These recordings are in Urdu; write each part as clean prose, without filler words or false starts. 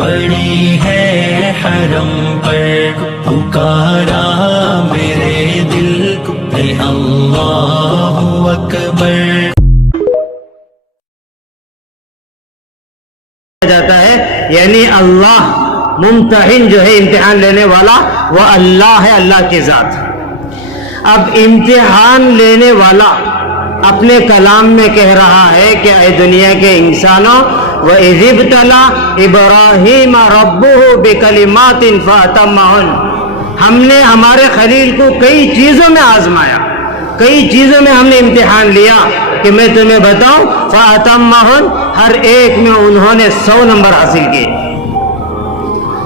پڑی ہے حرم پر پکارا میرے دل کو اے اللہ اکبر جاتا ہے، یعنی اللہ ممتحن جو ہے امتحان لینے والا وہ اللہ ہے، اللہ کی ذات۔ اب امتحان لینے والا اپنے کلام میں کہہ رہا ہے کہ اے دنیا کے انسانوں وَإِذِ ابْتَلَىٰ إِبْرَاهِيمَ رَبُّهُ بِكَلِمَاتٍ فَأَتَمَّهُنَّ، ہم نے ہمارے خلیل کو کئی چیزوں میں آزمایا، کئی چیزوں میں ہم نے امتحان لیا کہ میں تمہیں بتاؤں، فَأَتَمَّهُنَّ، ہر ایک میں انہوں نے 100 نمبر حاصل کیے۔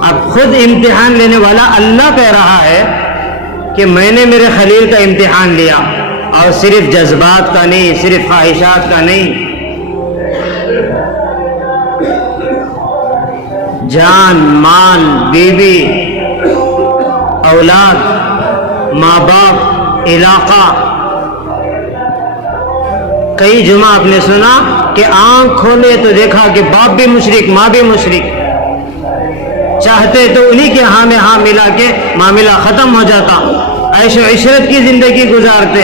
اب خود امتحان لینے والا اللہ کہہ رہا ہے کہ میں نے میرے خلیل کا امتحان لیا، اور صرف جذبات کا نہیں، صرف خواہشات کا نہیں، جان، مال، بیوی، اولاد، ماں باپ، علاقہ۔ کئی جمعہ آپ نے سنا کہ آنکھ کھولے تو دیکھا کہ باپ بھی مشرک، ماں بھی مشرک، چاہتے تو انہی کے ہاں میں ہاں ملا کے معاملہ ختم ہو جاتا، عیش و عشرت کی زندگی گزارتے،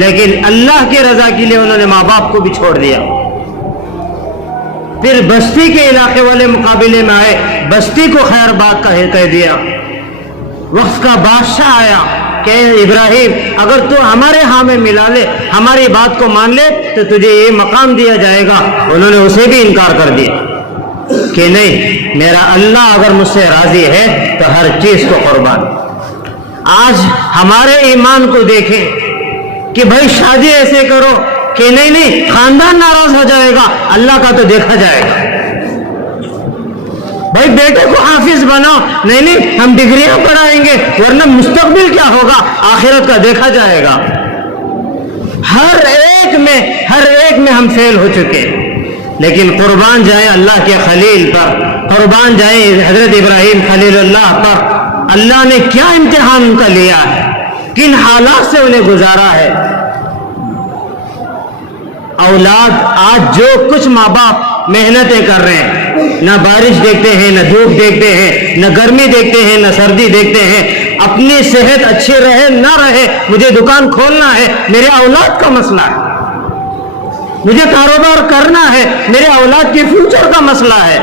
لیکن اللہ کی رضا کے لیے انہوں نے ماں باپ کو بھی چھوڑ دیا۔ پھر بستی کے علاقے والے مقابلے میں آئے، بستی کو خیر بات کہہ دیا۔ وقت کا بادشاہ آیا کہ ابراہیم اگر تو ہمارے ہاں میں ملا لے، ہماری بات کو مان لے تو تجھے یہ مقام دیا جائے گا۔ انہوں نے اسے بھی انکار کر دیا کہ نہیں، میرا اللہ اگر مجھ سے راضی ہے تو ہر چیز کو قربان۔ آج ہمارے ایمان کو دیکھیں کہ بھائی شادی ایسے کرو کہ نہیں خاندان ناراض ہو جائے گا، اللہ کا تو دیکھا جائے گا۔ بھائی بیٹے کو حافظ بناؤ، نہیں ہم ڈگریاں پڑھائیں گے ورنہ مستقبل کیا ہوگا، آخرت کا دیکھا جائے گا۔ ہر ایک میں ہم فیل ہو چکے، لیکن قربان جائیں اللہ کے خلیل پر، قربان جائیں حضرت ابراہیم خلیل اللہ پر۔ اللہ نے کیا امتحان ان کا لیا ہے، کن حالات سے انہیں گزارا ہے۔ اولاد آج جو کچھ ماں باپ محنتیں کر رہے ہیں، نہ بارش دیکھتے ہیں، نہ دھوپ دیکھتے ہیں، نہ گرمی دیکھتے ہیں، نہ سردی دیکھتے ہیں، اپنی صحت اچھی رہے نہ رہے، مجھے دکان کھولنا ہے، میرے اولاد کا مسئلہ ہے، مجھے کاروبار کرنا ہے، میرے اولاد کے فیوچر کا مسئلہ ہے۔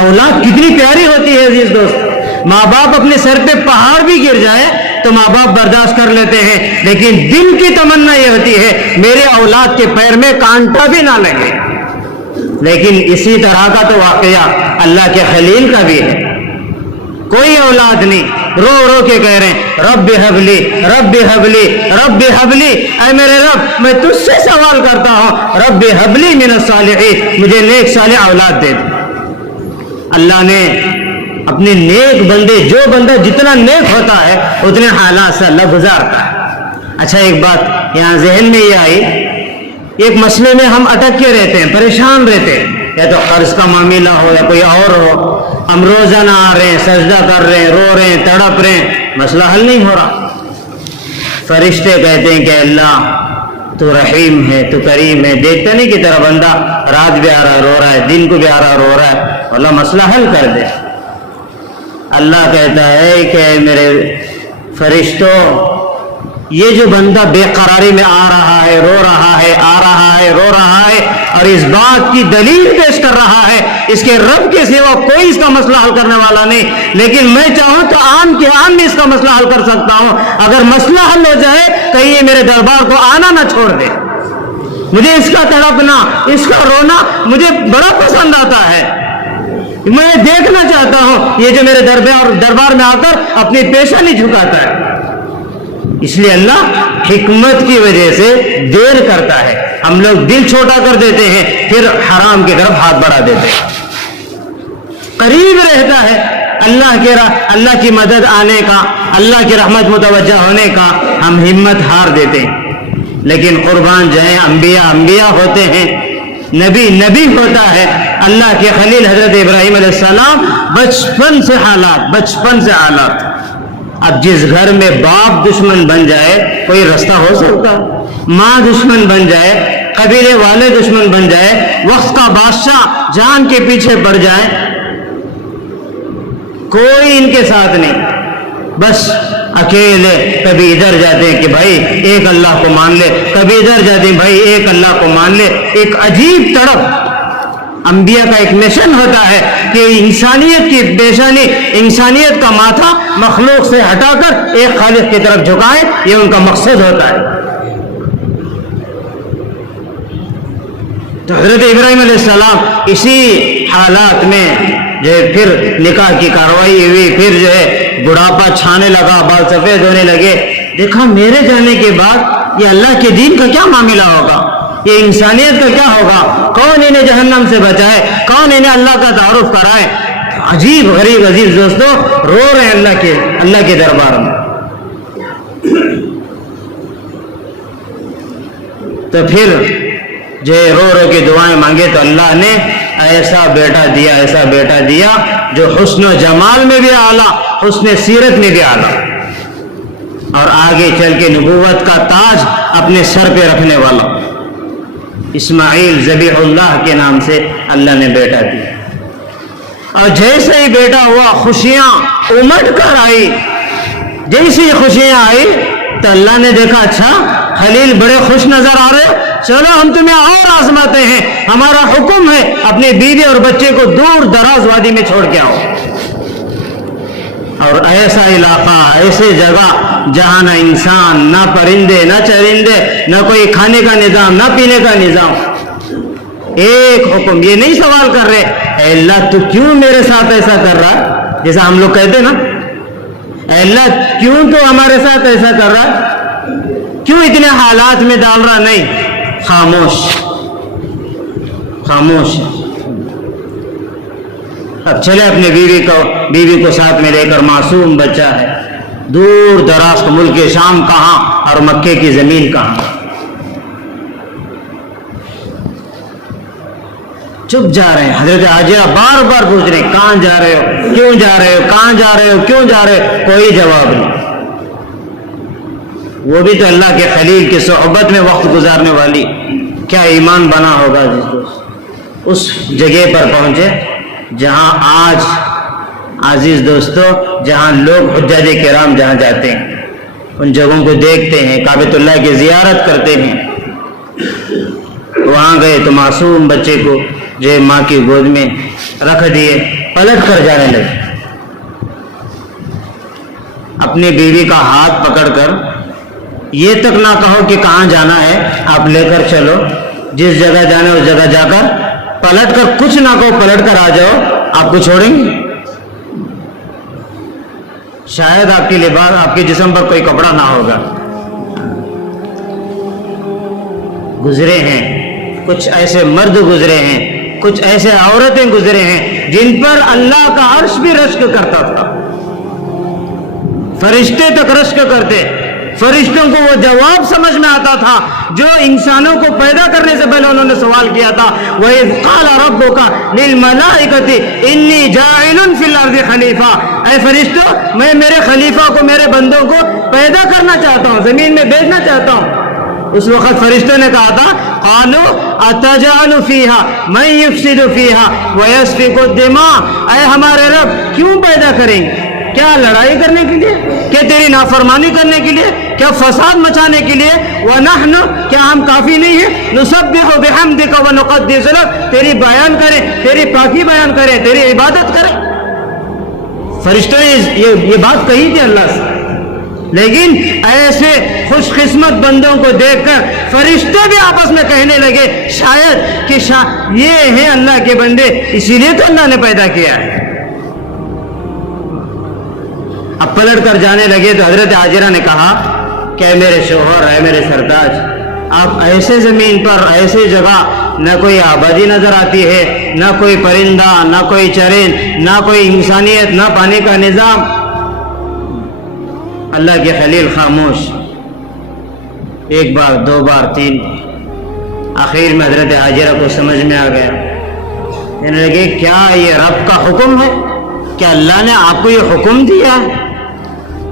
اولاد کتنی پیاری ہوتی ہے عزیز دوست، ماں باپ اپنے سر پہ پہاڑ بھی گر جائے تو ماں باپ برداشت کر لیتے ہیں، لیکن دل کی تمنا یہ ہوتی ہے میرے اولاد کے پیر میں کانٹا بھی نہ لگے۔ لیکن اسی طرح کا تو واقعہ اللہ کے خلیل کا بھی ہے، کوئی اولاد نہیں، رو رو کے کہہ رہے ہیں رب حبلی رب حبلی رب حبلی، اے میرے رب میں تجھ سے سوال کرتا ہوں رب حبلی من الصالحین، مجھے نیک صالح اولاد دے دے۔ اللہ نے اپنے نیک بندے، جو بندہ جتنا نیک ہوتا ہے اتنے حالات سے اللہ گزارتا ہے۔ اچھا ایک بات یہاں ذہن میں یہ آئی، ایک مسئلے میں ہم اٹک کے رہتے ہیں، پریشان رہتے ہیں، یا تو قرض کا معاملہ ہو یا کوئی اور ہو، ہم روزانہ آ رہے ہیں، سجدہ کر رہے ہیں، رو رہے ہیں، تڑپ رہے ہیں، مسئلہ حل نہیں ہو رہا۔ فرشتے کہتے ہیں کہ اللہ تو رحیم ہے، تو کریم ہے، دیکھتا نہیں کہ تیرا بندہ رات بھی آ رہا رو رہا ہے، دن کو بھی آ رہا رو رہا ہے، اللہ مسئلہ حل کر دے۔ اللہ کہتا ہے کہ میرے فرشتوں، یہ جو بندہ بے قراری میں آ رہا ہے، رو رہا ہے، آ رہا ہے، رو رہا ہے، اور اس بات کی دلیل پیش کر رہا ہے اس کے رب کے سوا کوئی اس کا مسئلہ حل کرنے والا نہیں، لیکن میں چاہوں تو آن کے آن میں اس کا مسئلہ حل کر سکتا ہوں۔ اگر مسئلہ حل ہو جائے کہیں یہ میرے دربار کو آنا نہ چھوڑ دے۔ مجھے اس کا تڑپنا، اس کا رونا مجھے بڑا پسند آتا ہے، میں دیکھنا چاہتا ہوں یہ جو میرے دربار میں آ کر اپنی پیشانی جھکاتا ہے۔ اس لیے اللہ حکمت کی وجہ سے دیر کرتا ہے، ہم لوگ دل چھوٹا کر دیتے ہیں، پھر حرام کی طرف ہاتھ بڑھا دیتے ہیں۔ قریب رہتا ہے اللہ کی مدد آنے کا، اللہ کی رحمت متوجہ ہونے کا، ہم ہمت ہار دیتے ہیں۔ لیکن قربان جائیں انبیاء ہوتے ہیں، نبی ہوتا ہے۔ اللہ کے خلیل حضرت ابراہیم علیہ السلام بچپن سے حالات۔ اب جس گھر میں باپ دشمن بن جائے کوئی رستہ ہو سکتا، ماں دشمن بن جائے، قبیلے والے دشمن بن جائے، وقت کا بادشاہ جان کے پیچھے پڑ جائے، کوئی ان کے ساتھ نہیں، بس اکیلے. کبھی ادھر جاتے ہیں کہ بھائی ایک اللہ کو مان لے، کبھی ادھر جاتے ہیں بھائی ایک اللہ کو مان لے. ایک عجیب طرف انبیاء کا ایک مشن ہوتا ہے کہ انسانیت کی پیشانی، انسانیت کا ماتھا مخلوق سے ہٹا کر ایک خالق کی طرف جھکائیں، یہ ان کا مقصد ہوتا ہے. تو حضرت ابراہیم علیہ السلام اسی حالات میں جو ہے پھر نکاح کی کاروائی ہوئی، پھر جو ہے بڑھاپا چھانے لگا، بال سفید ہونے لگے. دیکھا میرے جانے کے بعد یہ اللہ کے دین کا کیا معاملہ ہوگا، یہ انسانیت کا کیا ہوگا، کون انہیں جہنم سے بچائے، کون انہیں اللہ کا تعارف کرائے. عجیب غریب عزیز دوستو رو رہے ہیں اللہ کے دربار میں. تو پھر جو رو رو کے دعائیں مانگے تو اللہ نے ایسا بیٹا دیا، ایسا بیٹا دیا جو حسن و جمال میں بھی اعلیٰ، حسن سیرت میں بھی اعلیٰ، اور آگے چل کے نبوت کا تاج اپنے سر پہ رکھنے والا. اسماعیل ذبیح اللہ کے نام سے اللہ نے بیٹا دیا. اور جیسے ہی بیٹا ہوا خوشیاں امٹ کر آئی. جیسی خوشیاں آئی تو اللہ نے دیکھا اچھا خلیل بڑے خوش نظر آ رہے، چلو ہم تمہیں اور آزماتے ہیں. ہمارا حکم ہے اپنی بیوی اور بچے کو دور دراز وادی میں چھوڑ کے آؤ. اور ایسا علاقہ، ایسے جگہ جہاں نہ انسان، نہ پرندے، نہ چرندے، نہ کوئی کھانے کا نظام، نہ پینے کا نظام. ایک حکم، یہ نہیں سوال کر رہے اے اللہ تو کیوں میرے ساتھ ایسا کر رہا ہے، جیسا ہم لوگ کہتے نا اے اللہ کیوں تو ہمارے ساتھ ایسا کر رہا ہے، کیوں اتنے حالات میں ڈال رہا. نہیں، خاموش خاموش. اب چلے اپنے بیوی کو ساتھ میں لے کر، معصوم بچہ ہے، دور دراز ملک شام کہاں اور مکے کی زمین کہاں. چپ جا رہے ہیں. حضرت حاجرہ بار بار پوچھ رہے ہیں کہاں جا رہے ہو، کیوں جا رہے ہو، کہاں جا رہے ہو، کیوں جا رہے ہو. کوئی جواب نہیں. وہ بھی تو اللہ کے خلیل کی صحبت میں وقت گزارنے والی. کیا ایمان بنا ہوگا جس دوست اس جگہ پر پہنچے جہاں آج عزیز دوستو، جہاں لوگ حجاج کرام جہاں جاتے ہیں، ان جگہوں کو دیکھتے ہیں، کعبۃ اللہ کی زیارت کرتے ہیں. وہاں گئے تو معصوم بچے کو جو ماں کی گود میں رکھ دیے، پلٹ کر جانے لگے. اپنی بیوی کا ہاتھ پکڑ کر یہ تک نہ کہو کہ کہاں جانا ہے، آپ لے کر چلو، جس جگہ جانا ہے اس جگہ جا کر پلٹ کر کچھ نہ کہو، پلٹ کر آ جاؤ، آپ کو چھوڑیں گے؟ شاید آپ کے لباس، آپ کے جسم پر کوئی کپڑا نہ ہوگا. گزرے ہیں کچھ ایسے مرد، گزرے ہیں کچھ ایسے عورتیں گزرے ہیں جن پر اللہ کا عرش بھی رشک کرتا تھا، فرشتے تک رشک کرتے. فرشتوں کو وہ جواب سمجھ میں آتا تھا جو انسانوں کو پیدا کرنے سے پہلے انہوں نے سوال کیا تھا. وَإِذْ قَالَ رَبُّكَ لِلْمَلَائِكَةِ إِنِّي جَاعِلٌ فِي الْأَرْضِ خَلِيفَةً. اے فرشتوں، میں میرے خلیفہ کو، میرے بندوں کو پیدا کرنا چاہتا ہوں، زمین میں بھیجنا چاہتا ہوں. اس وقت فرشتوں نے کہا تھا قَالُوا أَتَجْعَلُ فِيهَا مَن يُفْسِدُ فِيهَا وَيَسْفِكُ الدِّمَاءَ. اے ہمارے رب کیوں پیدا کریں گے؟ کیا لڑائی کرنے کے لیے؟ کیا تیری نافرمانی کرنے کے لیے؟ کیا فساد مچانے کے لیے؟ وَنَحْنُ، کیا ہم کافی نہیں ہیں؟ نُسَبِّحُ بِحَمْدِكَ وَنُقَدِّسُ لَكَ، تیری بیان کریں، تیری پاکی بیان کریں، تیری عبادت کریں. فرشتوں نے یہ بات کہی تھی اللہ سے. لیکن ایسے خوش قسمت بندوں کو دیکھ کر فرشتے بھی آپس میں کہنے لگے شاید کہ یہ ہیں اللہ کے بندے، اسی لیے تو اللہ نے پیدا کیا ہے. اب پلٹ کر جانے لگے تو حضرت حاجرہ نے کہا کہ اے میرے شوہر، اے میرے سرتاج، آپ ایسے زمین پر، ایسے جگہ نہ کوئی آبادی نظر آتی ہے، نہ کوئی پرندہ، نہ کوئی چرند، نہ کوئی انسانیت، نہ پانی کا نظام. اللہ کے خلیل خاموش. ایک بار، دو بار، تین بار. آخر میں حضرت حاجرہ کو سمجھ میں آ گیا. کہنے لگے کیا یہ رب کا حکم ہے؟ کیا اللہ نے آپ کو یہ حکم دیا ہے؟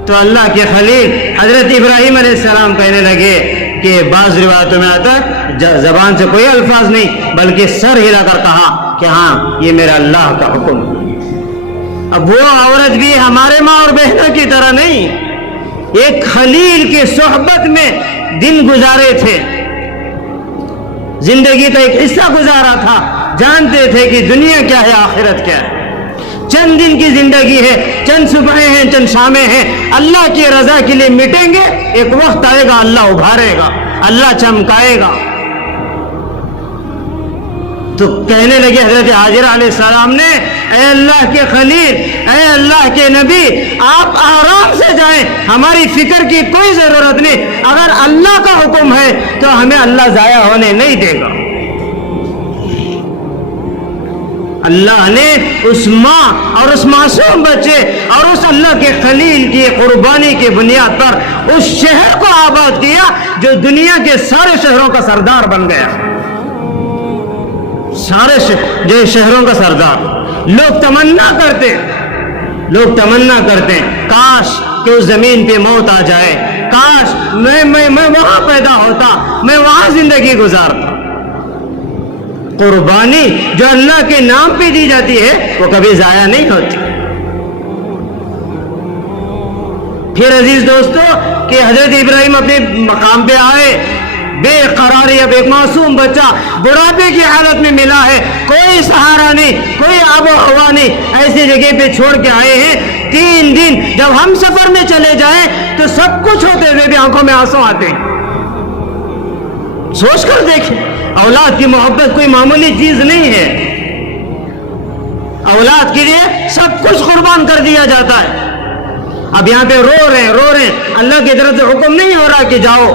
تو اللہ کے خلیل حضرت ابراہیم علیہ السلام کہنے لگے کہ بعض روایتوں میں آتا ہے زبان سے کوئی الفاظ نہیں بلکہ سر ہلا کر کہا کہ ہاں یہ میرا اللہ کا حکم ہے. اب وہ عورت بھی ہمارے ماں اور بہنوں کی طرح نہیں، ایک خلیل کی صحبت میں دن گزارے تھے، زندگی کا ایک حصہ گزارا تھا، جانتے تھے کہ دنیا کیا ہے، آخرت کیا ہے، چند دن کی زندگی ہے، چند صبحیں ہیں، چند شامیں ہیں، اللہ کی رضا کے لیے مٹیں گے، ایک وقت آئے گا اللہ ابھارے گا، اللہ چمکائے گا۔ تو کہنے لگے حضرت حاجرہ علیہ السلام نے، اے اللہ کے خلیل، اے اللہ کے نبی، آپ آرام سے جائیں، ہماری فکر کی کوئی ضرورت نہیں، اگر اللہ کا حکم ہے تو ہمیں اللہ ضائع ہونے نہیں دے گا۔ اللہ نے اس ماں اور اس معصوم بچے اور اس اللہ کے خلیل کی قربانی کی بنیاد پر اس شہر کو آباد کیا جو دنیا کے سارے شہروں کا سردار بن گیا، سارے جو شہروں کا سردار۔ لوگ تمنا کرتے ہیں کاش کہ اس زمین پہ موت آ جائے، کاش میں وہاں پیدا ہوتا، میں وہاں زندگی گزارتا۔ قربانی جو اللہ کے نام پہ دی جاتی ہے وہ کبھی ضائع نہیں ہوتی۔ پھر عزیز دوستو کہ حضرت ابراہیم اپنے مقام پہ آئے، بے قراری، اب ایک معصوم بچہ بڑھاپے کی حالت میں ملا ہے، کوئی سہارا نہیں، کوئی آب و ہوا نہیں، ایسی جگہ پہ چھوڑ کے آئے ہیں۔ 3 دن جب ہم سفر میں چلے جائیں تو سب کچھ ہوتے ہوئے بھی آنکھوں میں آنسو آتے ہیں۔ سوچ کر دیکھیں، اولاد کی محبت کوئی معمولی چیز نہیں ہے، اولاد کے لیے سب کچھ قربان کر دیا جاتا ہے۔ اب یہاں پہ رو رہے ہیں، اللہ کی طرف سے حکم نہیں ہو رہا کہ جاؤ۔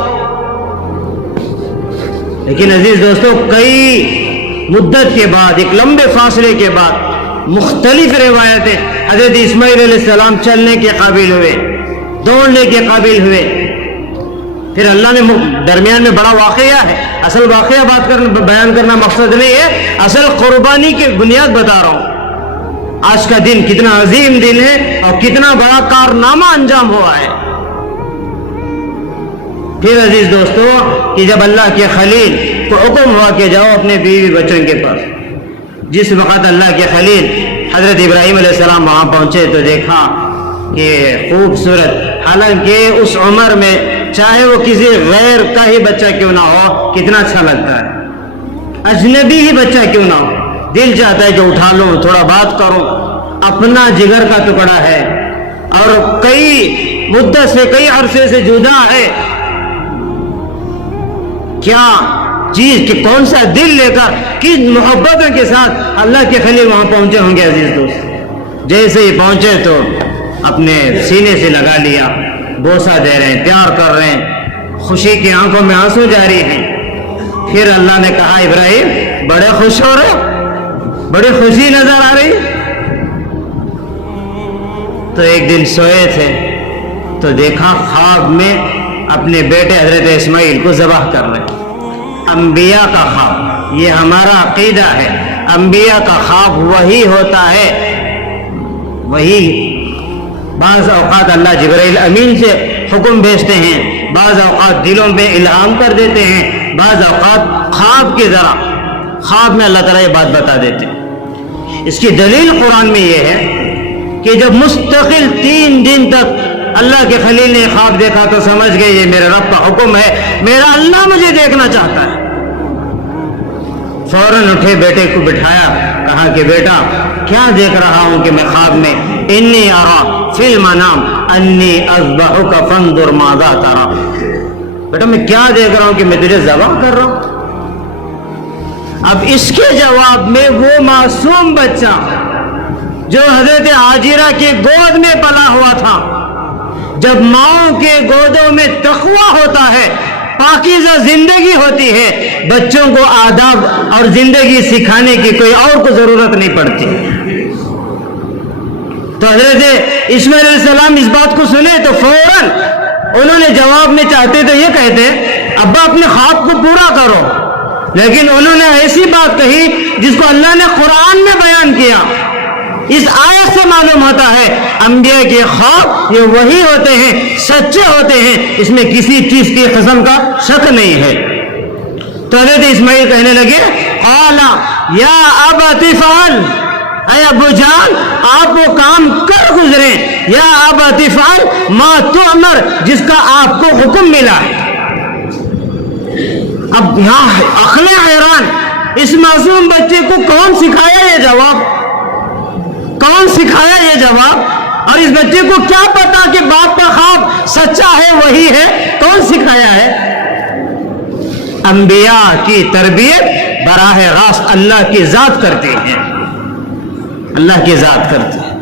لیکن عزیز دوستو کئی مدت کے بعد، ایک لمبے فاصلے کے بعد، مختلف روایتیں، حضرت اسماعیل علیہ السلام چلنے کے قابل ہوئے، دوڑنے کے قابل ہوئے۔ پھر اللہ نے درمیان میں بڑا واقعہ ہے، اصل واقعہ بیان کرنا مقصد نہیں ہے، اصل قربانی کی بنیاد بتا رہا ہوں۔ آج کا دن کتنا عظیم دن ہے اور کتنا بڑا کارنامہ انجام ہوا ہے۔ پھر عزیز دوستو کہ جب اللہ کے خلیل کو حکم ہوا کہ جاؤ اپنے بیوی بچوں کے پاس، جس وقت اللہ کے خلیل حضرت ابراہیم علیہ السلام وہاں پہنچے تو دیکھا کہ خوبصورت، حالانکہ اس عمر میں چاہے وہ کسی غیر کا ہی بچہ کیوں نہ ہو کتنا اچھا لگتا ہے، اجنبی ہی بچہ کیوں نہ ہو، دل چاہتا ہے کہ اٹھا لوں، تھوڑا بات کروں، اپنا جگر کا ٹکڑا ہے اور کئی مدت سے، کئی عرصے سے جدا ہے، کیا چیز کہ کون سا دل لے کر کس محبتوں کے ساتھ اللہ کے خلیل وہاں پہنچے ہوں گے۔ عزیز دوست جیسے ہی پہنچے تو اپنے سینے سے لگا لیا، بوسہ دے رہے ہیں، پیار کر رہے ہیں، خوشی کی آنکھوں میں آنسو جاری ہیں۔ پھر اللہ نے کہا ابراہیم بڑے خوش ہو رہے، بڑی خوشی نظر آ رہی۔ تو ایک دن سوئے تھے تو دیکھا خواب میں اپنے بیٹے حضرت اسماعیل کو ذبح کر رہے۔ انبیاء کا خواب، یہ ہمارا عقیدہ ہے، انبیاء کا خواب وہی ہوتا ہے، وہی بعض اوقات اللہ جبرائیل امین سے حکم بھیجتے ہیں، بعض اوقات دلوں میں الہام کر دیتے ہیں، بعض اوقات خواب کی ذرا خواب میں اللہ تعالیٰ یہ بات بتا دیتے ہیں۔ اس کی دلیل قرآن میں یہ ہے کہ جب مستقل 3 دن تک اللہ کے خلیل نے خواب دیکھا تو سمجھ گئے یہ میرے رب کا حکم ہے، میرا اللہ مجھے دیکھنا چاہتا ہے۔ فوراً اٹھے، بیٹے کو بٹھایا، کہا کہ بیٹا کیا دیکھ رہا ہوں کہ میں خواب میں، انی ارا فی المنام انی اذبحک فانظر ماذا تری، بیٹا میں کیا دیکھ رہا ہوں کہ میں تجھے ذبح کر رہا ہوں۔ اب اس کے جواب میں وہ معصوم بچہ جو حضرت حاجرہ کی گود میں پلا ہوا تھا، جب ماؤں کے گودوں میں تقویٰ ہوتا ہے، پاکیزہ زندگی ہوتی ہے، بچوں کو آداب اور زندگی سکھانے کی کوئی اور کو ضرورت نہیں پڑتی۔ تو حضرت اسماعیل علیہ السلام اس بات کو سنے تو فوراً انہوں نے جواب میں چاہتے تو یہ کہتے ابا اپنے خواب کو پورا کرو، لیکن انہوں نے ایسی بات کہی جس کو اللہ نے قرآن میں بیان کیا۔ اس آیت سے معلوم ہوتا ہے انبیاء کے خواب یہ وہی ہوتے ہیں، سچے ہوتے ہیں، اس میں کسی چیز کی قسم کا شک نہیں ہے۔ تو حضرت اسماعیل کہنے لگے قال یا ابت افعل، اے ابو جان آپ وہ کام کر گزرے، یا ابت افعل ما تؤمر، جس کا آپ کو حکم ملا ہے۔ اب یہاں عقل حیران، اس معصوم بچے کو کون سکھایا یہ جواب؟ کون سکھایا یہ جواب؟ اور اس بچے کو کیا پتا کہ باپ کا خواب سچا ہے، وہی ہے؟ کون سکھایا ہے؟ انبیاء کی تربیت براہ راست اللہ کی ذات کرتے ہیں، اللہ کی ذات کرتے ہیں۔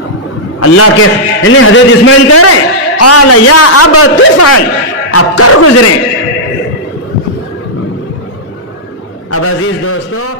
اللہ کے یعنی حضرت اسماعیل کہہ رہے ہیں قال یا ابت افعل، اب کر گزرے۔ اب عزیز دوستو